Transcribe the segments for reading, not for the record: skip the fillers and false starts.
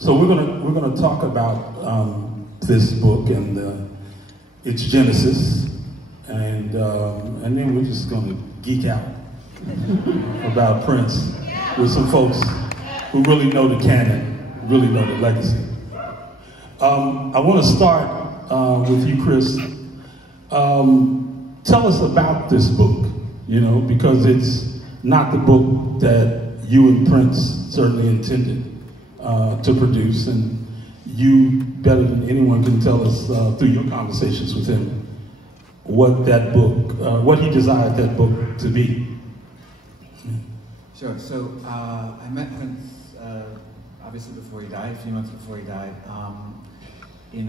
So we're gonna talk about this book and its genesis, and then we're just gonna geek out about Prince with some folks who really know the canon, really know the legacy. I want to start with you, Chris. Tell us about this book, you know, because it's not the book that you and Prince certainly intended to produce, and you, better than anyone, can tell us through your conversations with him what that book, what he desired that book to be. Sure. So I met Prince obviously before he died, a few months before he died. In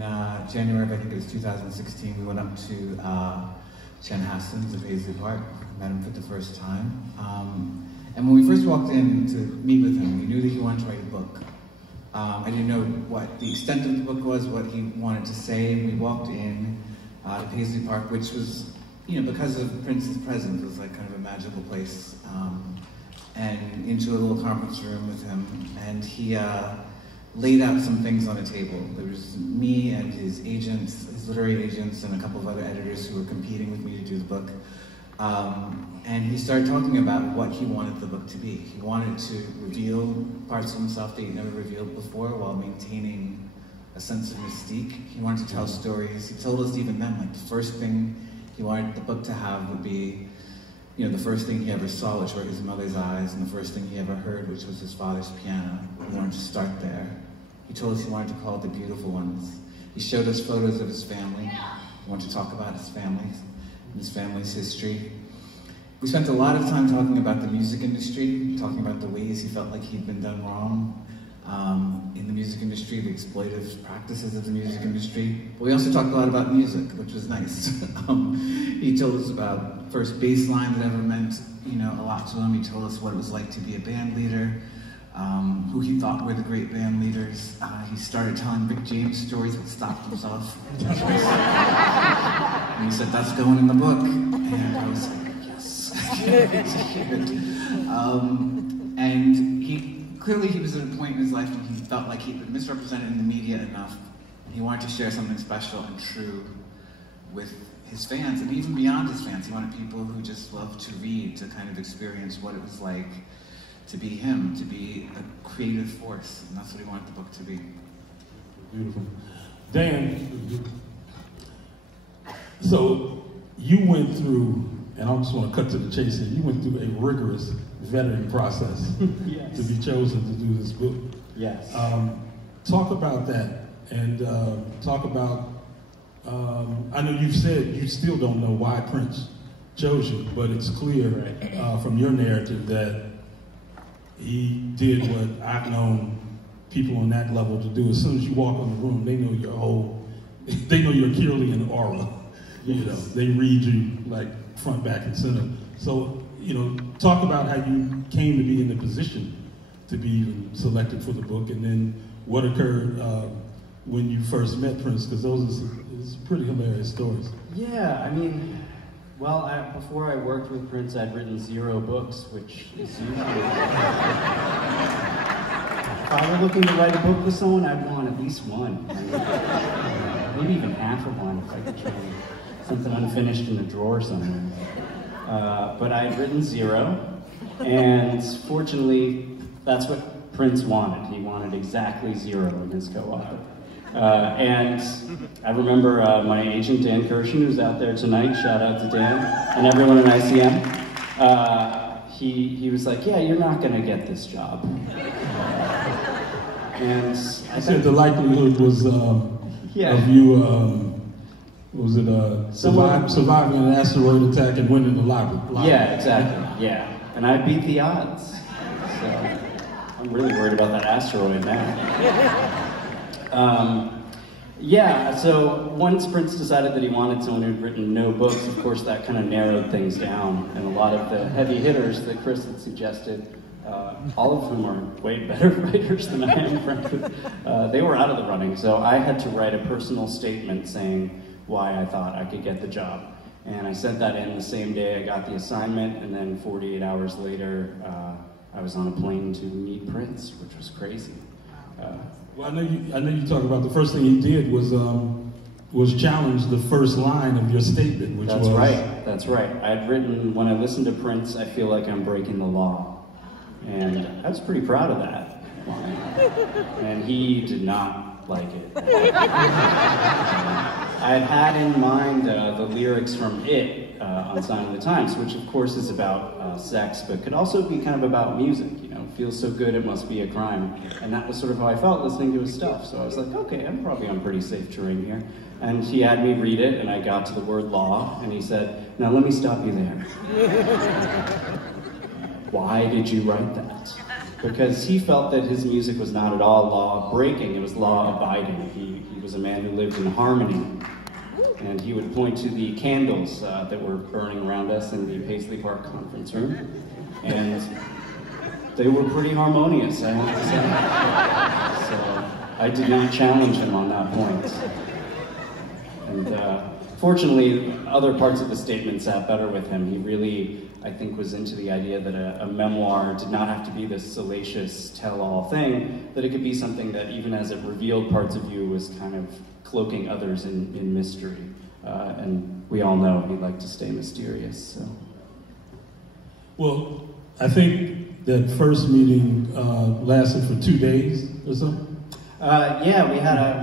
January of, I think it was 2016, we went up to Chanhassen, of Paisley Park, met him for the first time. And when we first walked in to meet with him, we knew that he wanted to write a book. I didn't know what the extent of the book was, what he wanted to say. We walked in to Paisley Park, which was, you know, because of Prince's presence, it was like kind of a magical place. And into a little conference room with him, and he laid out some things on a table. There was me and his agents, his literary agents, and a couple of other editors who were competing with me to do the book. And he started talking about what he wanted the book to be. He wanted to reveal parts of himself that he'd never revealed before while maintaining a sense of mystique. He wanted to tell stories. He told us even then, like, the first thing he wanted the book to have would be, you know, the first thing he ever saw, which were his mother's eyes, and the first thing he ever heard, which was his father's piano. He wanted to start there. He told us he wanted to call it The Beautiful Ones. He showed us photos of his family. He wanted to talk about his family and his family's history. We spent a lot of time talking about the music industry, talking about the ways he felt like he'd been done wrong in the music industry, the exploitive practices of the music industry. But we also talked a lot about music, which was nice. He told us about first bass line that ever meant, you know, a lot to him. He told us what it was like to be a band leader, who he thought were the great band leaders. He started telling Rick James stories but stopped himself. And he said, "That's going in the book." And I was like, yes. And clearly he was at a point in his life when he felt like he'd been misrepresented in the media enough. And he wanted to share something special and true with his fans, and even beyond his fans. He wanted people who just loved to read to kind of experience what it was like to be him, to be a creative force, and that's what he wanted the book to be. Beautiful. Dan, so you went through, and I just want to cut to the chase here, you went through a rigorous vetting process Yes. to be chosen to do this book. Yes. Talk about that, and talk about, I know you've said you still don't know why Prince chose you, but it's clear from your narrative that he did what I've known people on that level to do. As soon as you walk in the room, they know your whole, they know your Kirlian aura. You know, they read you like front, back, and center. So, you know, talk about how you came to be in the position to be selected for the book, and then what occurred when you first met Prince, because those are pretty hilarious stories. Yeah, I mean, well, before I worked with Prince, I'd written 0 books, which is usually... If I were looking to write a book with someone, I'd want at least one. I mean, maybe even half of one if I could try something unfinished in a drawer somewhere. But I had written 0, and fortunately, that's what Prince wanted. He wanted exactly 0 in his co-author. And I remember my agent, Dan Kirshen, who's out there tonight, shout out to Dan, and everyone in ICM. He was like, "Yeah, you're not gonna get this job." And I said the likelihood was of you, was it surviving an asteroid attack and winning the lottery? Yeah, exactly, yeah. And I beat the odds. So I'm really worried about that asteroid now. Yeah, so once Prince decided that he wanted someone who'd written no books, of course that kind of narrowed things down, and a lot of the heavy hitters that Chris had suggested, all of whom are way better writers than I am, frankly, they were out of the running, so I had to write a personal statement saying why I thought I could get the job. And I sent that in the same day I got the assignment, and then 48 hours later, I was on a plane to meet Prince, which was crazy. Well, I know you talk about the first thing he did was challenge the first line of your statement, which That's was... That's right. I'd written, when I listen to Prince, I feel like I'm breaking the law. And I was pretty proud of that line. And he did not like it. I had in mind the lyrics from It on Sign of the Times, which of course is about sex, but could also be kind of about music. You know, feels so good it must be a crime. And that was sort of how I felt listening to his stuff. So I was like, okay, I'm probably on pretty safe terrain here. And he had me read it, and I got to the word law, and he said, now let me stop you there. Why did you write that? Because he felt that his music was not at all law-breaking, it was law-abiding. He was a man who lived in harmony. And he would point to the candles that were burning around us in the Paisley Park conference room. And they were pretty harmonious, I have to say. So I did not challenge him on that point. And fortunately, other parts of the statement sat better with him. He really, I think, was into the idea that a memoir did not have to be this salacious tell-all thing, that it could be something that, even as it revealed parts of you, was kind of cloaking others in mystery. And we all know he liked to stay mysterious. So. Well, I think that first meeting lasted for 2 days or something? Yeah,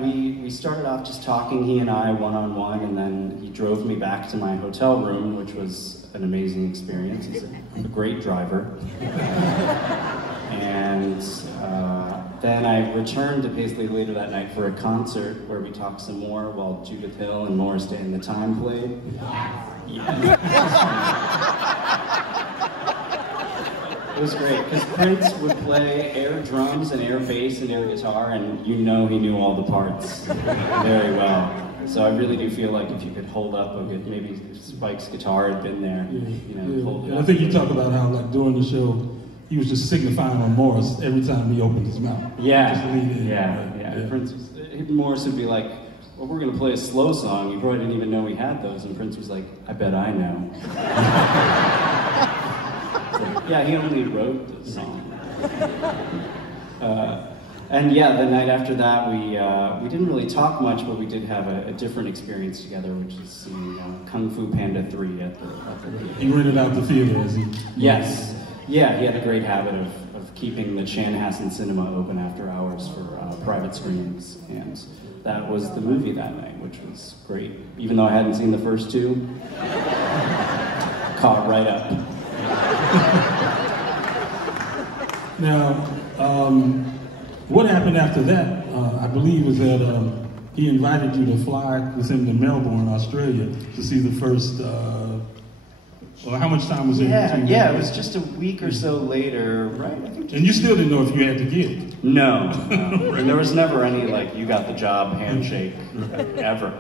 we started off just talking, he and I, one-on-one, and then he drove me back to my hotel room, which was an amazing experience. He's a great driver. And then I returned to Paisley later that night for a concert where we talked some more while Judith Hill and Morris Day and the Time played. Yeah. It was great, because Prince would play air drums and air bass and air guitar, and you know he knew all the parts very well. So I really do feel like if you could hold up a good, maybe Spike's guitar had been there, hold it up. I think you talk about how, like, during the show, he was just signifying on Morris every time he opened his mouth. Yeah. Yeah. Prince Morris would be like, well, we're going to play a slow song. You probably didn't even know we had those. And Prince was like, I bet I know. Yeah, he only wrote the song. And yeah, the night after that, we didn't really talk much, but we did have a different experience together, which is seeing Kung Fu Panda 3 at the He rented out the theater, as he... Yes. Yeah, he had a great habit of keeping the Chanhassen Cinema open after hours for private screenings. And that was the movie that night, which was great. Even though I hadn't seen the first two, caught right up. Now, what happened after that, I believe, was that he invited you to fly with him to Melbourne, Australia, to see the first, well, how much time was it? Yeah, it was just a week or so later, right? I think. And you still didn't know if you had to give? No. And there was never any, like, you got the job handshake, ever.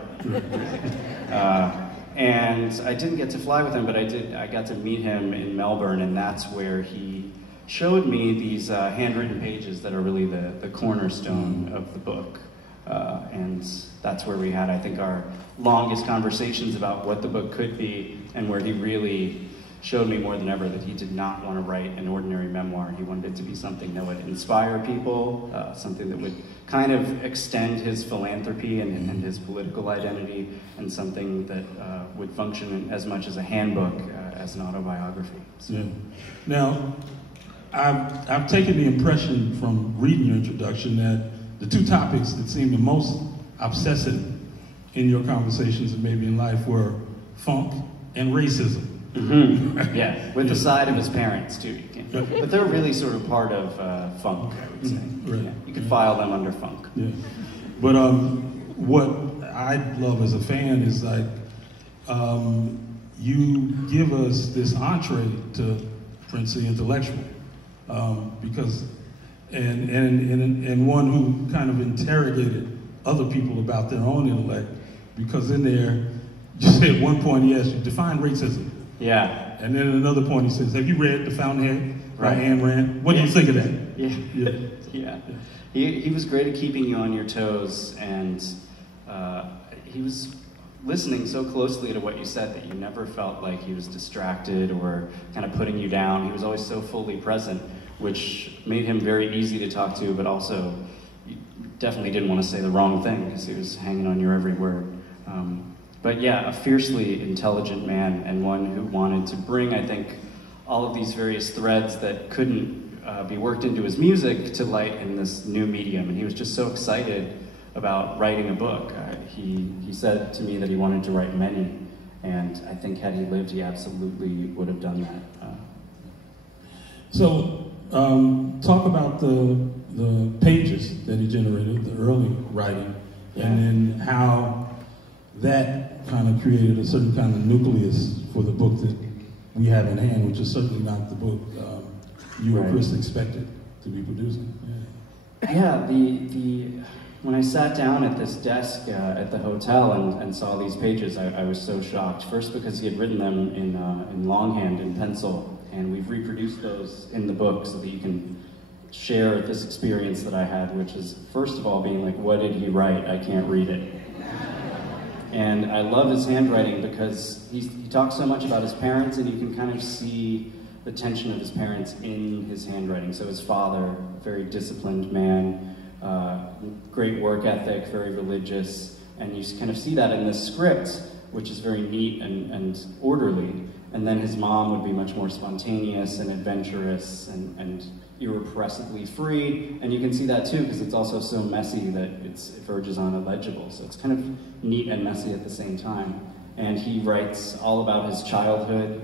And I didn't get to fly with him, but I got to meet him in Melbourne, and that's where he showed me these handwritten pages that are really the cornerstone of the book. And that's where we had, I think, our longest conversations about what the book could be, and where he really showed me more than ever that he did not want to write an ordinary memoir. He wanted it to be something that would inspire people, something that would kind of extend his philanthropy and his political identity, and something that would function as much as a handbook as an autobiography. So. Yeah. Now, I've taken the impression from reading your introduction that the two topics that seem the most obsessive in your conversations and maybe in life were funk and racism. Mm-hmm. Yeah, with the side of his parents too. But they're really sort of part of funk, I would say. Right. Yeah, you could file them under funk. Yeah. But what I love as a fan is like you give us this entree to Prince the intellectual, because and one who kind of interrogated other people about their own intellect, because in there you say at one point he asked you, define racism. Yeah. And then at another point he says, have you read The Fountainhead by Right. Ayn Rand? What do you think of that? Yeah. He was great at keeping you on your toes, and he was listening so closely to what you said that you never felt like he was distracted or kind of putting you down. He was always so fully present, which made him very easy to talk to, but also definitely didn't want to say the wrong thing because he was hanging on your every word. But yeah, a fiercely intelligent man, and one who wanted to bring, I think, all of these various threads that couldn't be worked into his music to light in this new medium. And he was just so excited about writing a book. He said to me that he wanted to write many, and I think had he lived, he absolutely would have done that. So, talk about the pages that he generated, the early writing, and then how that kind of created a certain kind of nucleus for the book that we have in hand, which is certainly not the book you or Chris expected to be producing. Yeah, when I sat down at this desk at the hotel and saw these pages, I was so shocked. First, because he had written them in longhand, in pencil, and we've reproduced those in the book so that you can share this experience that I had, which is, first of all, being like, what did he write? I can't read it. And I love his handwriting because he talks so much about his parents, and you can kind of see the tension of his parents in his handwriting. So his father, very disciplined man, great work ethic, very religious, and you kind of see that in this script, which is very neat and orderly. And then his mom would be much more spontaneous and adventurous and irrepressibly free. And you can see that too, because it's also so messy that it verges on illegible. So it's kind of neat and messy at the same time. And he writes all about his childhood.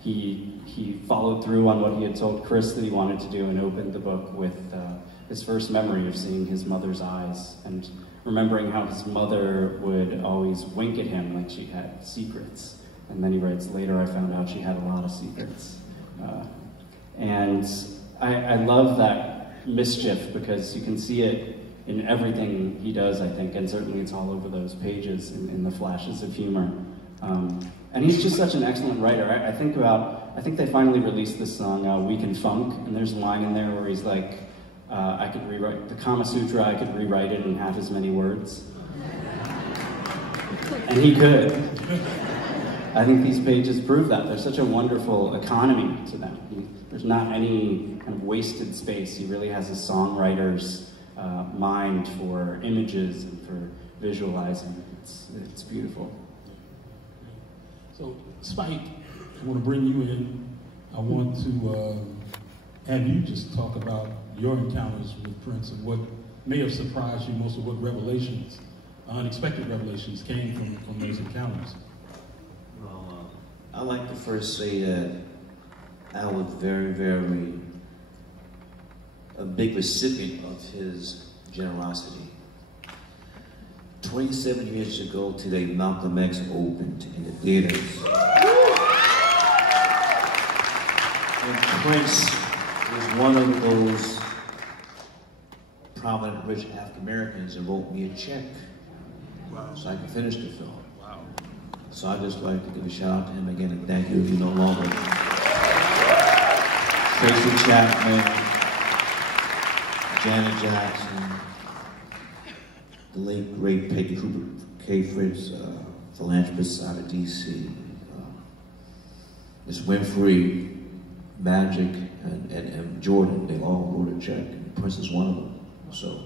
He followed through on what he had told Chris that he wanted to do and opened the book with his first memory of seeing his mother's eyes and remembering how his mother would always wink at him like she had secrets. And then he writes, later I found out she had a lot of secrets. And I love that mischief because you can see it in everything he does, I think, and certainly it's all over those pages in the flashes of humor. And he's just such an excellent writer. I think they finally released this song, Weak and Funk, and there's a line in there where he's like, I could rewrite the Kama Sutra, I could rewrite it in half as many words. And he could. I think these pages prove that. There's such a wonderful economy to them. There's not any kind of wasted space. He really has a songwriter's mind for images and for visualizing. It's beautiful. So, Spike, I want to bring you in. I want to have you just talk about your encounters with Prince and what may have surprised you most, of what revelations, unexpected revelations came from those encounters. Well, I'd like to first say that I was very a big recipient of his generosity. 27 years ago today, Malcolm X opened in the theaters. And Prince was one of those prominent rich African Americans and wrote me a check so I could finish the film. Wow. So I'd just like to give a shout out to him again and thank you if you no longer. Tracy Chapman, Janet Jackson, the late great Peggy Cooper, K. Fritz, philanthropist out of D.C., Miss Winfrey, Magic, and Jordan, they all wrote a check, and Prince is one of them. So,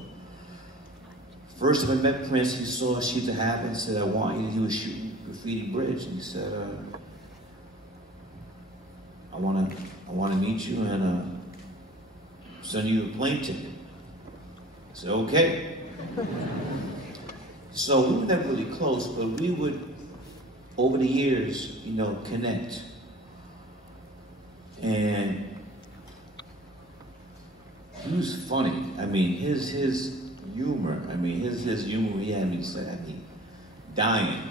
first time I met Prince, he saw a sheet of happen and said, I want you, he was shooting Graffiti Bridge, and he said, I want to meet you and send you a plane ticket. I said, okay. So we were never really close, but we would, over the years, connect. And he was funny. I mean, his humor. I mean, his humor. He had me dying.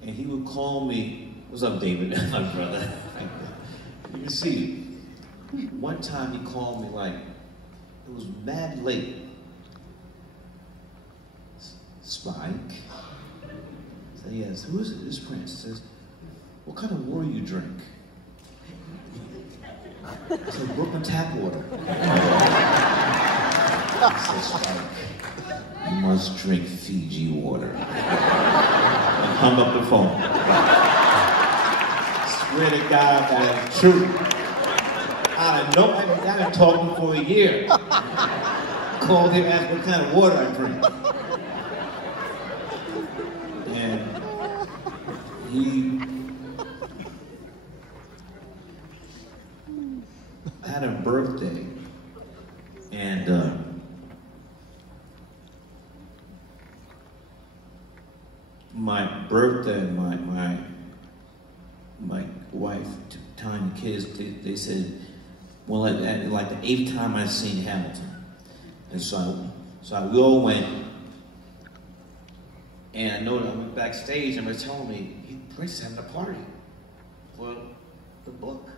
And he would call me. What's up, David? My brother. You can see. One time he called me it was mad late. Spike. I said, yes. Who is it? This Prince. He says, what kind of water you drink? I said, Brooklyn tap water. He said, Spike, you must drink Fiji water. And hung up the phone. Swear to God, that is true. I know, I've been talking for a year. called him and asked what kind of water I drink. And he had a birthday, and my birthday, my wife, time the kids, they said, well, at like the 8th time I'd seen Hamilton. And so we all went, and I know that I went backstage and they told me, Prince is having a party for the book.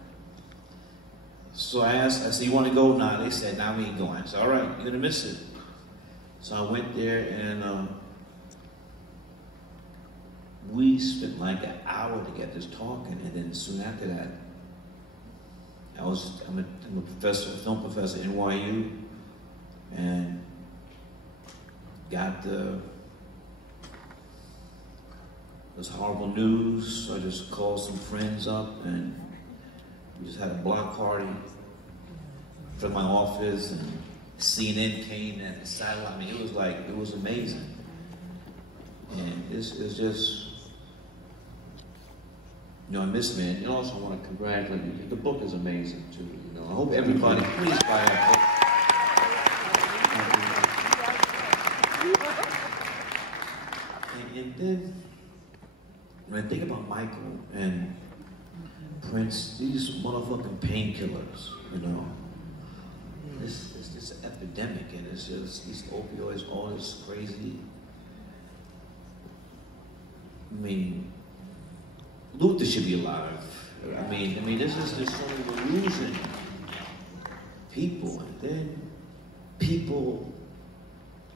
So I said, you want to go? Nah, they said, nah, we ain't going. I said, all right, you're going to miss it. So I went there, and we spent like an hour together just talking, and then soon after that, I'm a professor, film professor at NYU, and got this horrible news. So I just called some friends up, and we just had a block party from my office, and CNN came and satellite. I mean, it was amazing. And it's just, I miss it, man. And also I want to congratulate you. The book is amazing too. I hope everybody please buy that book. And then when I think about Michael and Prince, these motherfucking painkillers, It's this epidemic, and it's just these opioids, all this crazy. I mean, Luther should be alive. I mean, there's so many we're losing people, and then people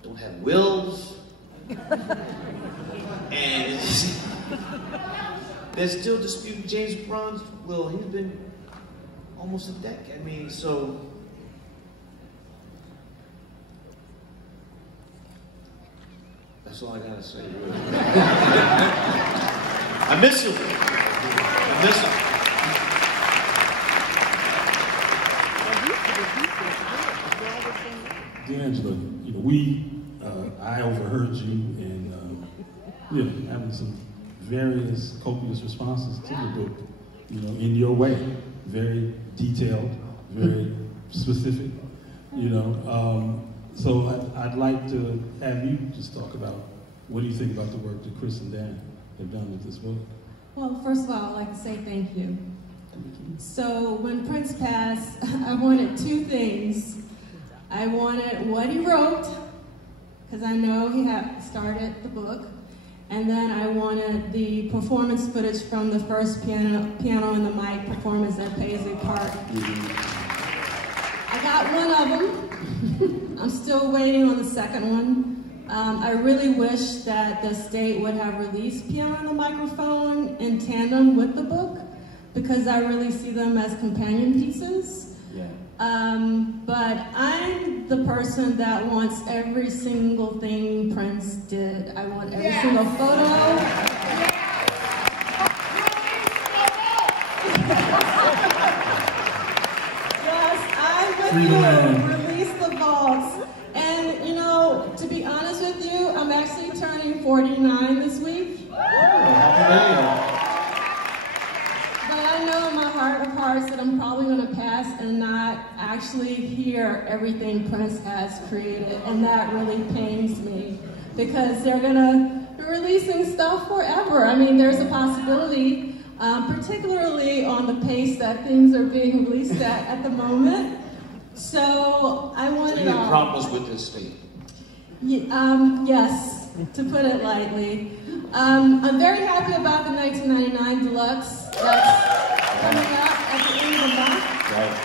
don't have wills, and they're still disputing James Brown's will. He's been almost a decade. I mean, so. That's all I gotta say, really. I miss him. I miss him. D'Angela, I overheard you and having some various copious responses to the book, in your way, very detailed, very specific, So I'd like to have you just talk about what do you think about the work that Chris and Dan have done with this book? Well, first of all, I'd like to say thank you. So when Prince passed, I wanted two things. I wanted what he wrote, because I know he had started the book, and then I wanted the performance footage from the first piano and the mic performance at Paisley Park. I got one of them. I'm still waiting on the second one. I really wish that the state would have released piano and the microphone in tandem with the book, because I really see them as companion pieces. Yeah. But I'm the person that wants every single thing Prince did. I want every single photo. Yes, I'm with you. Release the vaults. And to be honest with you, I'm actually turning 49 this week. That I'm probably going to pass and not actually hear everything Prince has created, and that really pains me, because they're going to be releasing stuff forever. I mean, there's a possibility, particularly on the pace that things are being released at the moment. So I wanted to... So you have problems with this state? Yes, to put it lightly. I'm very happy about the 1999 Deluxe that's coming out at the end of the month. Right.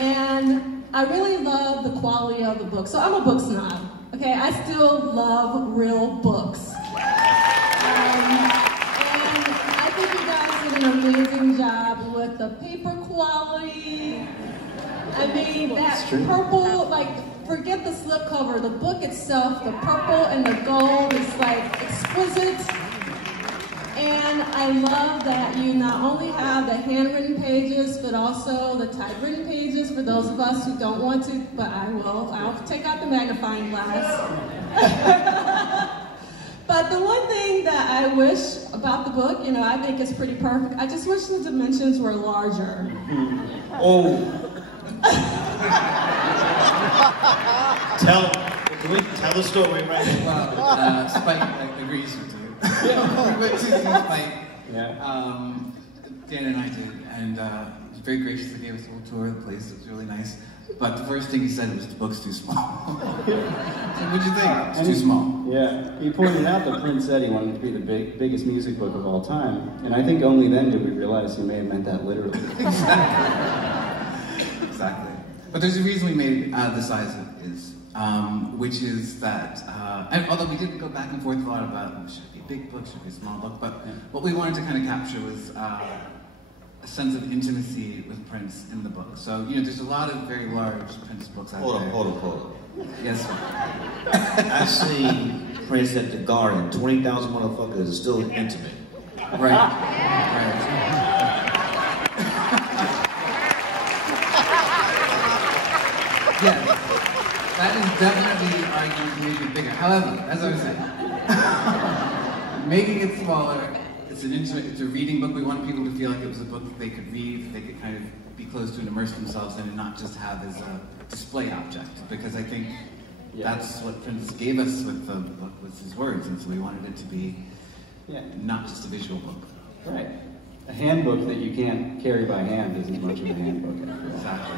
And I really love the quality of the book. So I'm a book snob, okay? I still love real books. And I think you guys did an amazing job with the paper quality. I mean, that purple, forget the slipcover. The book itself, the purple and the gold is exquisite. And I love that you not only have the handwritten pages, but also the typewritten pages for those of us who don't want to, but I will. I'll take out the magnifying glass. But the one thing that I wish about the book, I think it's pretty perfect. I just wish the dimensions were larger. Oh. Tell the story right now. Well, Spike agrees with you. Spike, Dan and I did, and he was very gracious. He gave us a little tour of the place. It was really nice. But the first thing he said was the book's too small. So what'd you think? It's too small. Yeah, he pointed out that Prince said he wanted it to be the biggest music book of all time, and I think only then did we realize he may have meant that literally. Exactly. But there's a reason we made it the size it is, which is that, and although we did go back and forth a lot about should it be a big book, should it be a small book, but what we wanted to kind of capture was a sense of intimacy with Prince in the book. So, there's a lot of very large Prince books out there. Hold on. Yes, sir. I see Prince at the Garden. 20,000 motherfuckers is still intimate. Right. Yeah, that is definitely arguing to make it bigger. However, as I was saying, making it smaller, it's a reading book. We wanted people to feel like it was a book that they could read, that they could kind of be close to and immerse themselves in, and not just have as a display object. Because I think that's what Prince gave us with the book, with his words, and so we wanted it to be not just a visual book. Right. A handbook that you can't carry by hand isn't much of a handbook. Exactly.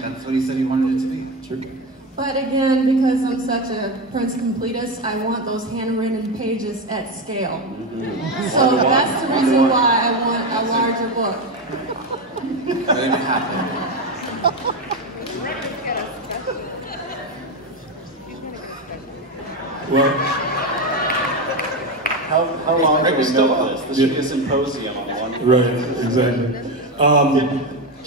That's what he said he wanted it to be. True. But again, because I'm such a Prince completist, I want those handwritten pages at scale. So that's the reason why I want a larger book. Let it happen. Well, how long can we milk this? This should be a symposium on one. right, exactly.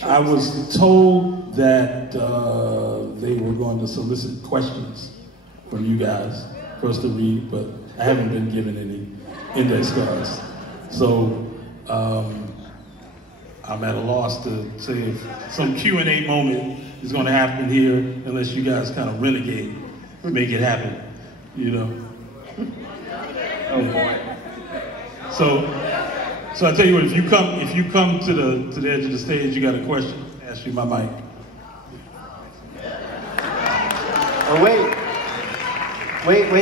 I was told that they were going to solicit questions from you guys for us to read, but I haven't been given any index cards. So I'm at a loss to say if some Q&A moment is going to happen here unless you guys kind of renegade, make it happen, Oh boy. So I tell you what, if you come to the edge of the stage, you got a question, ask you my mic. Oh wait,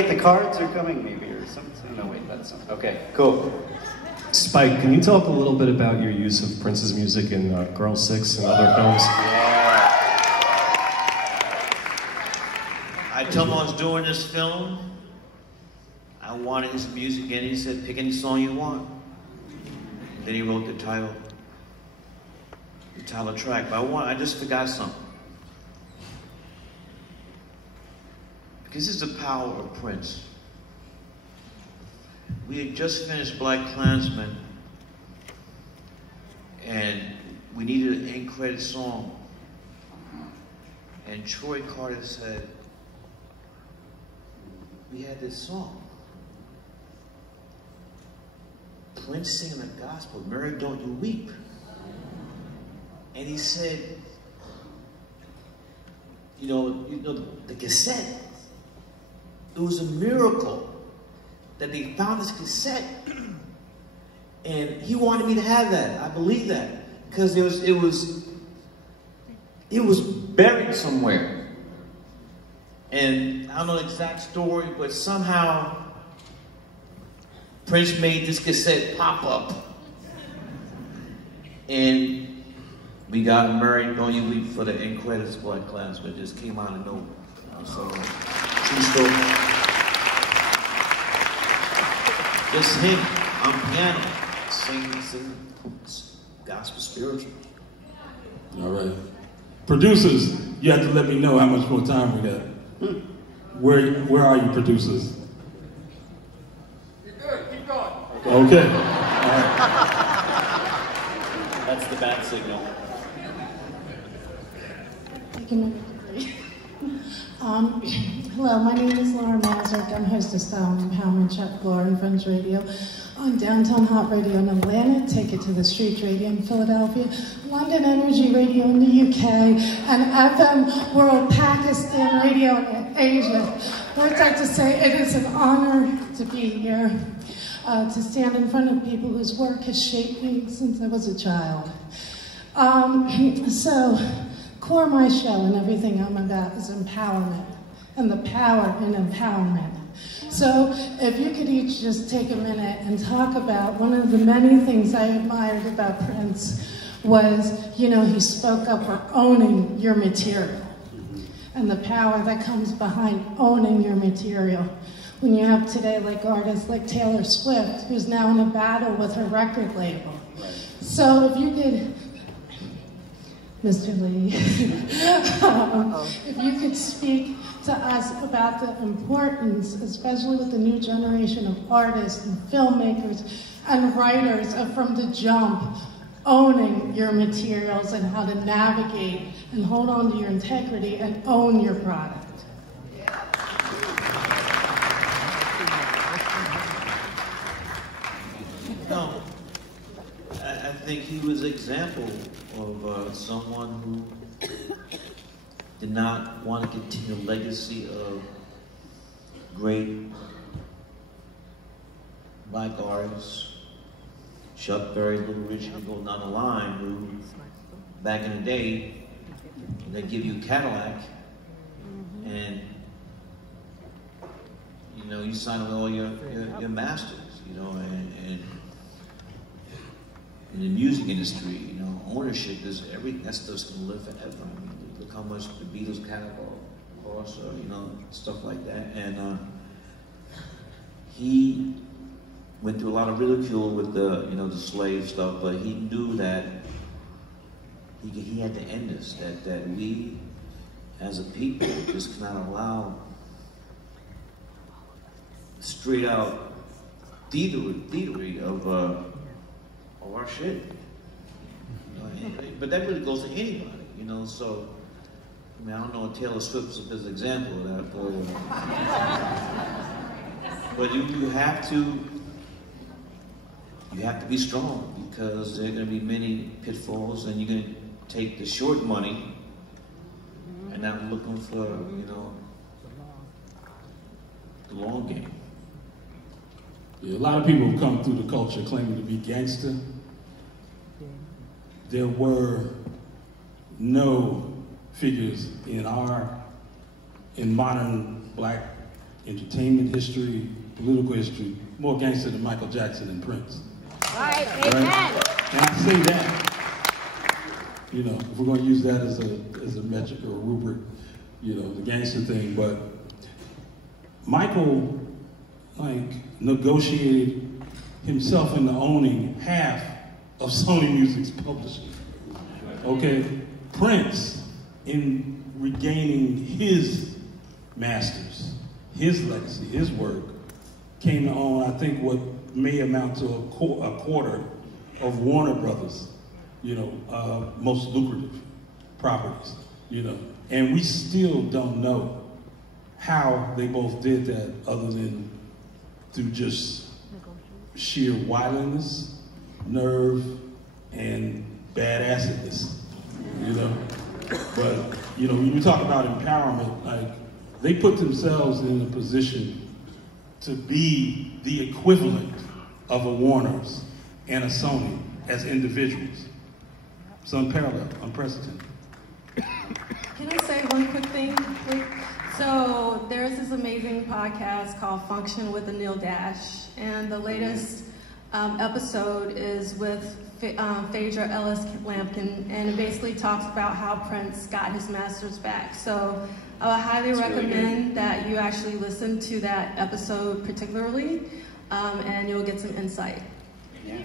the cards are coming maybe or something. No wait, that's okay. Cool. Spike, can you talk a little bit about your use of Prince's music in Girl 6 and other films? I told him I was doing this film. I wanted his music and he said, pick any song you want. Then he wrote the title track. But I just forgot something. Because this is the power of Prince. We had just finished Black Klansman, and we needed an end credit song. And Troy Carter said, we had this song. Prince singing the gospel, Mary, don't you weep. And he said, the cassette, it was a miracle that they found this cassette. And he wanted me to have that. I believe that. Because it was buried somewhere. And I don't know the exact story, but somehow Prince made this cassette pop up. And we got Married, Don't You Weep for the end credits Black Klansman. It just came out of nowhere. So, true story. Just him on piano, singing gospel spiritual. All right. Producers, you have to let me know how much more time we got. Where are you, producers? You're good, keep going. Okay. All right. That's the bad signal. Hello, my name is Laura Mazurk. I'm hostess on Empowerment Chat Glory and Friends Radio. on Downtown Hot Radio in Atlanta, Take It to the Street Radio in Philadelphia, London Energy Radio in the UK, and FM World Pakistan Radio in Asia. I would like to say it is an honor to be here, to stand in front of people whose work has shaped me since I was a child. So, core my show and everything I'm about is empowerment, and the power in empowerment. So, if you could each just take a minute and talk about one of the many things I admired about Prince was, you know, he spoke up for owning your material and the power that comes behind owning your material. When you have today like artists like Taylor Swift, who's now in a battle with her record label. So if you could, Mr. Lee, if you could speak to us about the importance, especially with the new generation of artists and filmmakers and writers of from the jump, owning your materials and how to navigate and hold on to your integrity and own your product. No, I think he was an example of someone who did not want to continue a legacy of great black artists. Chuck Berry, Little Richard, and go down the line, who back in the day, they give you a Cadillac, and you know, you sign with all your masters, you know, and in the music industry, you know, ownership is everything. That stuff's gonna live forever. I mean, look how much the Beatles catalog cost, or you know, stuff like that. And he went through a lot of ridicule with the, you know, the slave stuff, but he knew that he had to end this. That we, as a people, just cannot allow straight out thievery of our shit. You know, but that really goes to anybody, you know. So, I mean, I don't know if Taylor Swift is an example of that, but you have to be strong, because there are going to be many pitfalls, and you're going to take the short money and not looking for, you know, the long game. Yeah, a lot of people have come through the culture claiming to be gangster. There were no figures in modern black entertainment history, political history, more gangster than Michael Jackson and Prince. Right, amen. And I say that, you know, if we're going to use that as a metric or a rubric, you know, the gangster thing, but Michael, like, negotiated himself into owning half of Sony Music's publishing. Okay? Prince, in regaining his masters, his legacy, his work, came to own, I think, what may amount to a quarter of Warner Brothers, you know, most lucrative properties, you know. And we still don't know how they both did that, other than through just sheer wildness, nerve, and badassedness, you know. But, you know, when you talk about empowerment, like, they put themselves in a position to be the equivalent of a Warner's and a Sony as individuals. It's unparalleled, unprecedented. Can I say one quick thing, please? So there's this amazing podcast called Function with Anil Dash, and the latest episode is with Phaedra Ellis Lampkin, and it basically talks about how Prince got his masters back. So I would highly recommend that you actually listen to that episode particularly, and you'll get some insight. Yeah.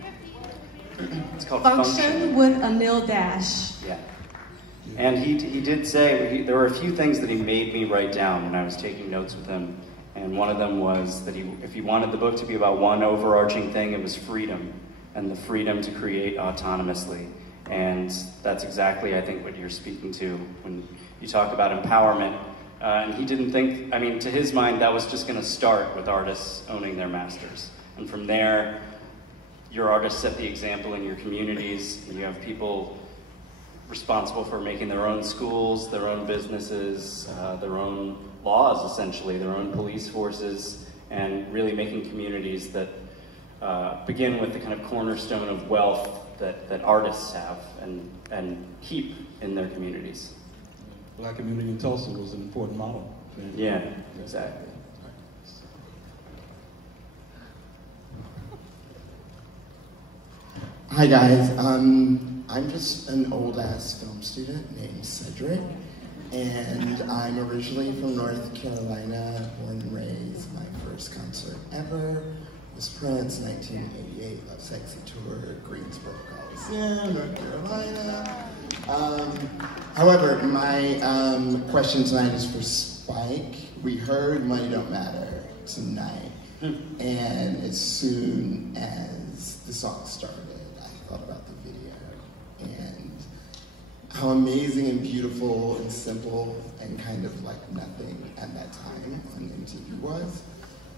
It's called Function with Anil Dash. Yeah. And he did say, there were a few things that he made me write down when I was taking notes with him. And one of them was that if he wanted the book to be about one overarching thing, it was freedom, and the freedom to create autonomously. And that's exactly, I think, what you're speaking to when you talk about empowerment. And he didn't think, I mean, to his mind, that was just going to start with artists owning their masters. And from there, your artists set the example in your communities, and you have people responsible for making their own schools, their own businesses, their own laws, essentially, their own police forces, and really making communities that begin with the kind of cornerstone of wealth that artists have and keep in their communities. Black community in Tulsa was an important model. Yeah, exactly. Hi guys, I'm just an old ass film student named Cedric, and I'm originally from North Carolina, born and raised. My first concert ever was Prince, 1988, Love Sexy Tour, Greensboro Coliseum, North Carolina. However, my question tonight is for Spike. We heard Money Don't Matter tonight, and as soon as the song started, I thought about the video and how amazing and beautiful and simple and kind of like nothing at that time on MTV was.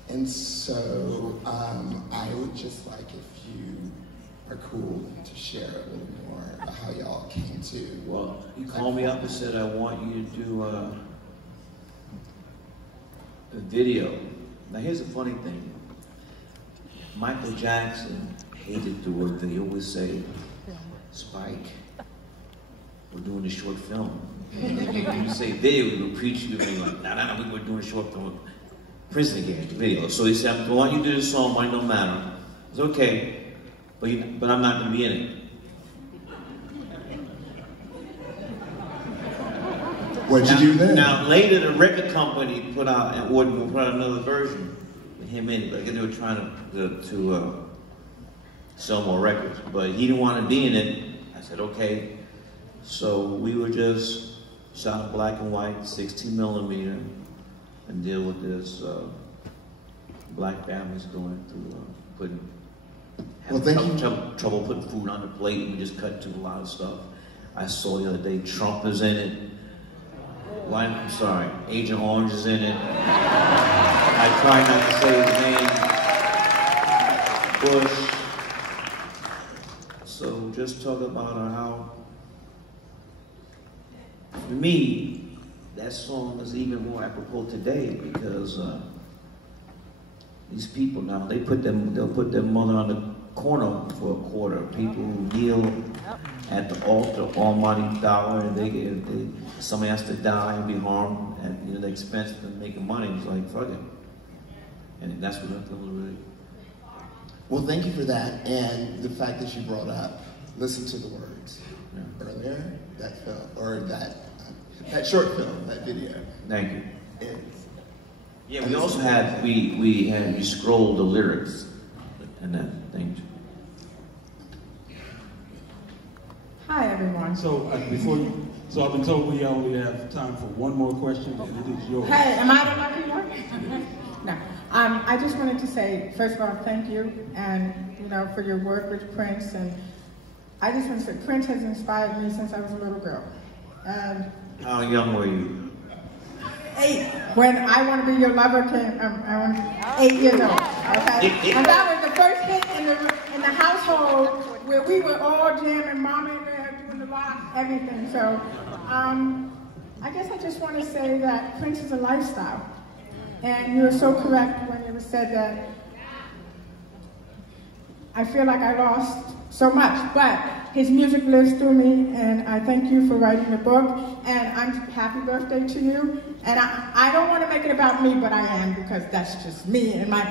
And so I would just like if you are cool to share a little more about how y'all came to. Well, you called me up and said, I want you to do a video. Now here's a funny thing. Michael Jackson hated the word video. He always say, Spike, we're doing a short film. When you say video, we would preach you and like, nah, we're doing a short film. Prince again, video. So he said, I want you to do this song, Money Don't Matter. It's okay, but I'm not gonna be in it. What'd you do then? Now later the record company put out another version with him in it. Like they were trying to sell more records, but he didn't want to be in it. I said, okay. So we were just shot black and white, 16mm, and deal with this black families going through trouble putting food on the plate, and we just cut to a lot of stuff. I saw the other day Trump is in it. Agent Orange is in it. I try not to say his name. Bush. So just talk about how, for me, that song is even more apropos today because these people now, they'll put their mother on the corner for a quarter. People who kneel at the altar, almighty dollar, and somebody has to die and be harmed at the expense of making money. It's like, fuck it. And that's what I feel really. Well, thank you for that, and the fact that you brought up Listen to the Words earlier, that film, or that short film, that video. Thank you. Yeah, we also had, we scrolled the lyrics and that thing. Hi, everyone. So I've been told we only have time for one more question, and it is yours. Hey, am I the lucky one? No. I just wanted to say, first of all, thank you, and for your work with Prince. And I just want to say, Prince has inspired me since I was a little girl. How young were you? 8. When I Want to Be Your Lover came, I was 8 years old. Okay, and that was the first hit in the household where we were all jamming, Mama and Dad doing the rock, everything. So, I guess I just want to say that Prince is a lifestyle. And you were so correct when it was said that I feel like I lost so much, but his music lives through me, and I thank you for writing the book, and happy birthday to you. And I don't want to make it about me, but I am, because that's just me. And my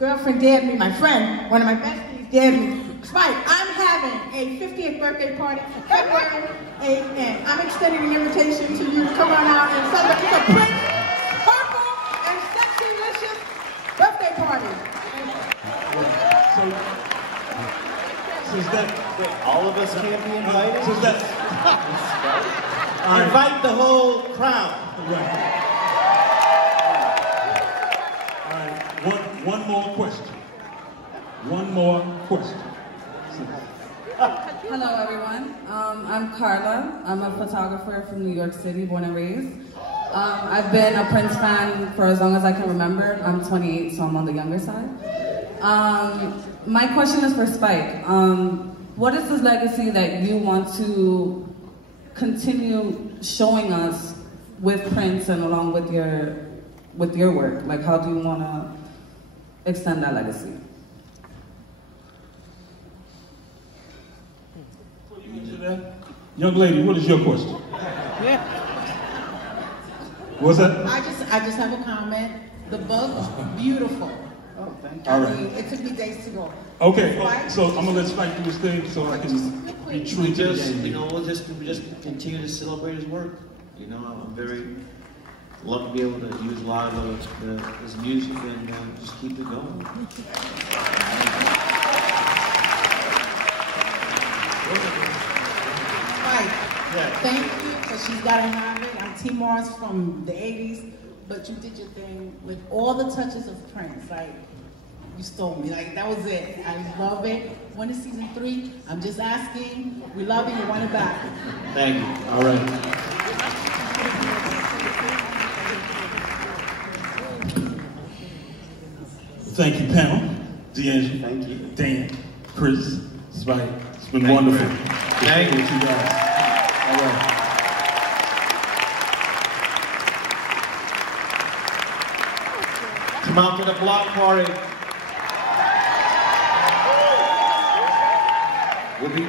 girlfriend dared me, my friend, one of my besties dared me. Spike, I'm having a 50th birthday party February 8th, and I'm extending an invitation to you to come on out and celebrate the Prince Purple and Sexy-licious birthday party. Since that, all of us can't be invited? Since that, invite the whole crowd. Right. All right. One more question. One more question. Hello, everyone. I'm Carla. I'm a photographer from New York City, born and raised. I've been a Prince fan for as long as I can remember. I'm 28, so I'm on the younger side. My question is for Spike. What is this legacy that you want to continue showing us with Prince and along with your work? Like, how do you want to extend that legacy? What do you answer that? Young lady, what is your question? What's that? I just have a comment. The book, beautiful. Oh, thank you. All right. It took me days to go. Okay, so I'm gonna let Spike do his thing so I can be true to the Just, game. you know, we just continue to celebrate his work. You know, I'm very lucky to be able to use a lot of his music and just keep it going. Right. Thank you, because she's got to have it. I'm T. Mars from the 80s, but you did your thing with all the touches of Prince. Like, you stole me. Like, that was it. I love it. When is season 3? I'm just asking. We love you. You want it back. Thank you. All right. Thank you, panel. D'Angelo. Thank you. Dan, Chris, Spike. It's been wonderful. Thank you. With you guys. All right. Come out to the block party. We'll be